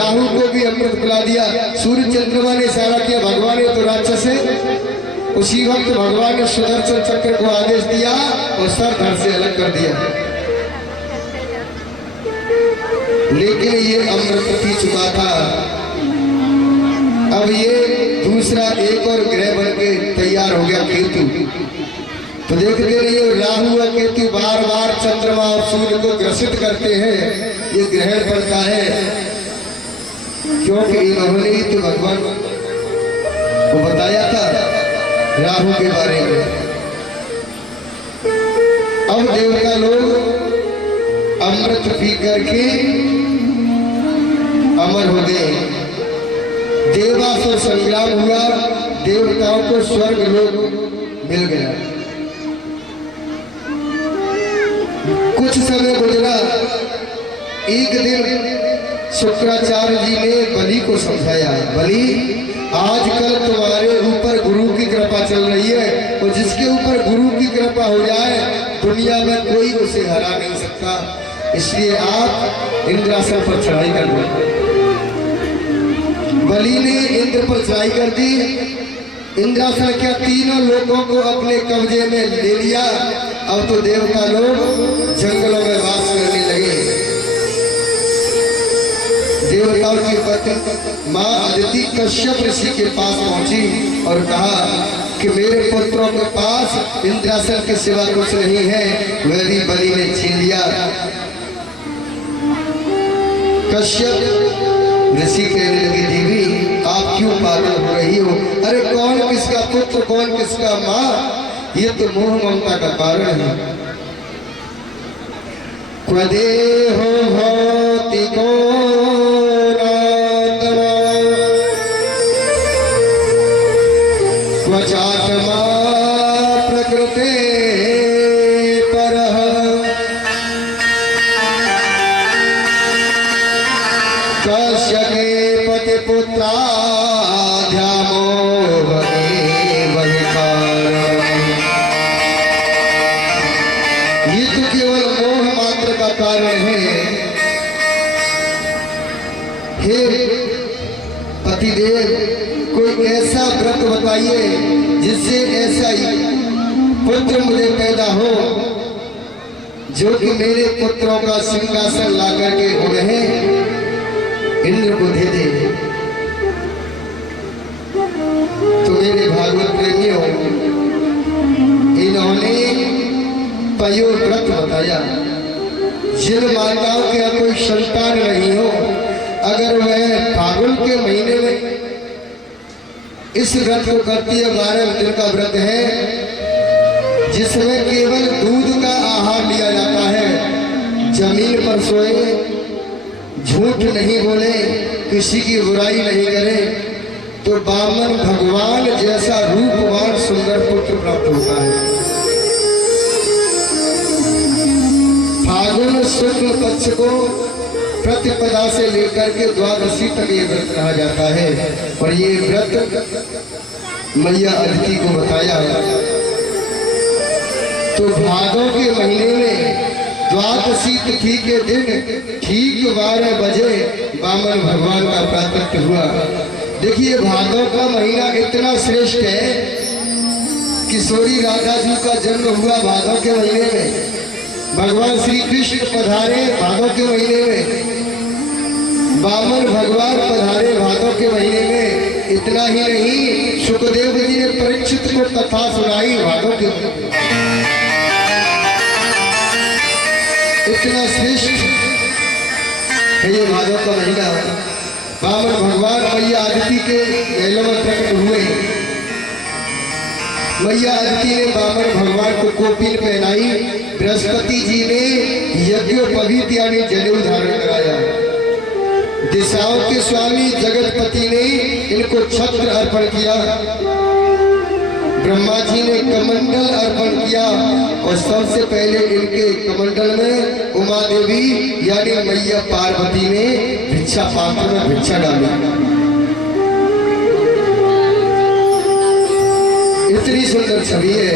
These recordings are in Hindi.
राहु को भी अमृत पिला दिया। सूर्य चंद्रमा ने इशारा किया भगवान ये तो राक्षस है। उसी वक्त भगवान ने सुदर्शन चक्र को आदेश दिया और सर धड़ से अलग कर दिया। लेकिन ये अमृत पी चुका था। अब ये दूसरा एक और ग्रह बन के तैयार हो गया, केतु। तो देखते रहिए राहु और केतु बार बार चंद्रमा और सूर्य को ग्रसित करते हैं। ये ग्रहण पड़ता है क्योंकि इन्होंने ही तो भगवान को बताया था राहु के बारे में। अब देवता लोग अमृत पी करके अमर हो गए। देवासुर संग्राम हुआ, देवताओं को स्वर्ग लोक मिल गया। कुछ समय गुजरा। एक दिन शुक्राचार्य जी ने बलि को समझाया, बलि आजकल तुम्हारे ऊपर गुरु की कृपा चल रही है और जिसके ऊपर गुरु की कृपा हो जाए दुनिया में कोई उसे हरा नहीं सकता। इसलिए आप इंद्रासन पर चढ़ाई कर दो। बलि ने इंद्र पर चढ़ाई कर दी। इंद्रासन क्या तीनों लोगों को अपने कब्जे में ले लिया। अब तो देवता लोग जंगलों में वास करने लगे। देवताओं की पत्नी माँ अदिति कश्यप ऋषि के पास पहुंची और कहा कि मेरे पुत्रों के पास इंद्रासन के सिवा कुछ नहीं है, वही बलि ने छीन लिया। कश्यप ऋषि कहने लगे, देवी आप क्यों पागल हो रही हो? अरे कौन किसका पुत्र कौन किसका माँ, ये तो मोह ममता का कारण है। क्वदेहो भौतिको क्वचात्मा प्रकृते परः कश्यपे पतिपुत्रा ये तो केवल मोह मात्र का कारण है। हे पतिदेव कोई ऐसा व्रत बताइए जिससे ऐसा ही पुत्र मुझे पैदा हो जो कि मेरे पुत्रों का सिंहासन ला करके उन्हें इंद्र को दे दे। तो मेरे भागवत प्रेमियों इन्होंने पयो व्रत बताया। जिन माताओं के यहाँ कोई संतान नहीं हो, अगर वह फागुन के महीने में इस व्रत को करती है, 12 दिन का व्रत है जिसमें केवल दूध का आहार लिया जाता है, जमीन पर सोए, झूठ नहीं बोले, किसी की बुराई नहीं करे, तो बामन भगवान जैसा रूपवान सुंदर पुत्र प्राप्त होता है। फागुन शुक्ल पक्ष को प्रतिपदा से लेकर के द्वादशी तक ये व्रत कहा जाता है और ये व्रत मैया अदिति को बताया। तो भादों के महीने में द्वादशी तिथि के दिन ठीक 12 बजे बामन भगवान का प्राकट्य हुआ। देखिए भादों का महीना इतना श्रेष्ठ है, किशोरी राधा जी का जन्म हुआ भादों के महीने में, भगवान श्री कृष्ण पधारे भादों के महीने में, बामन भगवान पधारे भादों के महीने में। इतना ही नहीं, सुखदेव जी ने परीक्षित को कथा सुनाई भादों के महीने में। इतना श्रेष्ठ है ये भादों का महीना। बामन भगवान मैया अदिति के महलों में प्रकट हुए। मैया अदिति ने बामन भगवान को कोपिन पहनाई। बृहस्पति जी ने यज्ञोपवीत यानी जनेऊ धारण कराया। दिशाओं के स्वामी जगतपति ने इनको छत्र अर्पण किया। ब्रह्मा जी ने कमंडल अर्पण किया और सबसे पहले इनके कमंडल में उमा देवी यानी मैया पार्वती ने भिक्षा पात्र में भिक्षा डाली। इतनी सुंदर छवि है।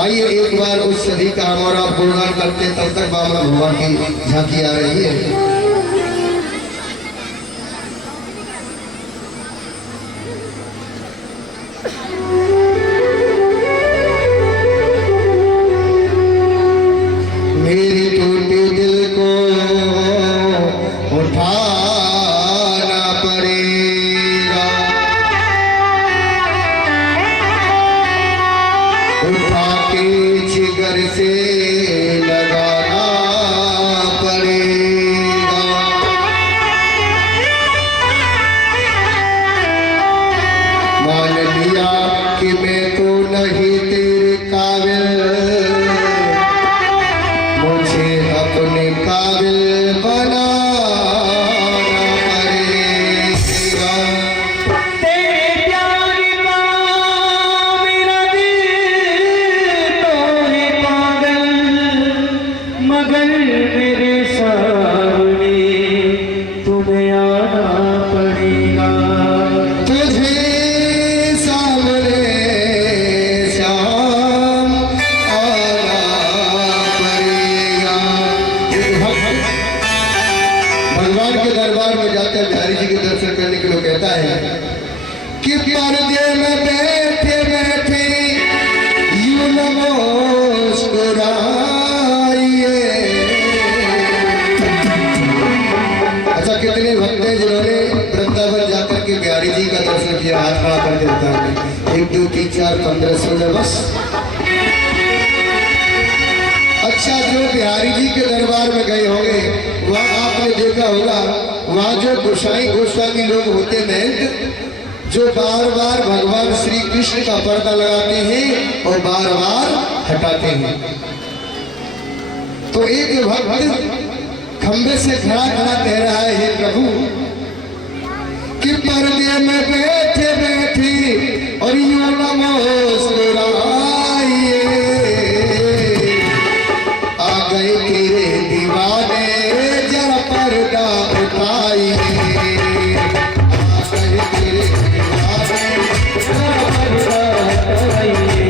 आइए एक बार उस छवि का हम और आप गुणगान करते हैं, तब तक बामन भगवान की झांकी आ रही है। है बिहारी जी के दर्शन करने के लिए कहता है कि पर्दे में बैठे बैठे यूं न मुस्कुराइए। अच्छा, कितने भक्त हैं जिन्होंने वृंदावन जाकर के बिहारी जी का दर्शन किया? हाथ खड़ा करके बताएंगे। 1 2 3 4 15 16 बस। अच्छा, जो बिहारी जी के दरबार में गए होंगे वहाँ आपने देखा होगा, वहाँ जो गोसाई गोस्वामी लोग होते हैं जो बार बार भगवान श्री कृष्ण का पर्दा लगाते हैं और बार बार हटाते हैं। तो एक भक्त खंबे से खड़ा खड़ा कह रहा है, हे प्रभु कि पर्दे में बैठे बैठे और यूं न मुस्कुराइए, आ गए तेरे दीवाने जरा पर्दा उठाइए, आ गए तेरे दीवाने जरा पर्दा उठाइए।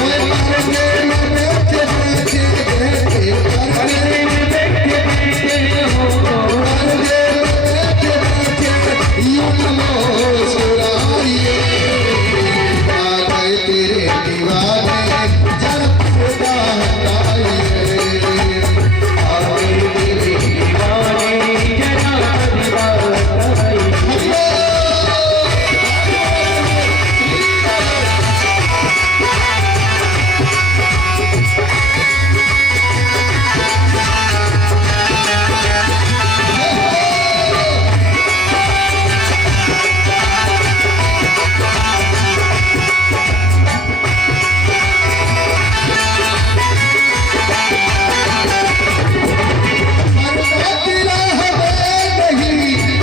ओए पर्दे में बैठे बैठे बैठे, पर्दे में बैठे बैठे हो, पर्दे में बैठे बैठे यूं न मुस्कुराइए, आ गए तेरे दीवाने जरा पर्दा हटाइए, आ गए तेरे दीवाने जरा पर्दा हटाइए।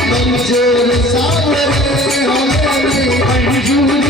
मंजूर सावरे हमें नहीं, मंजूर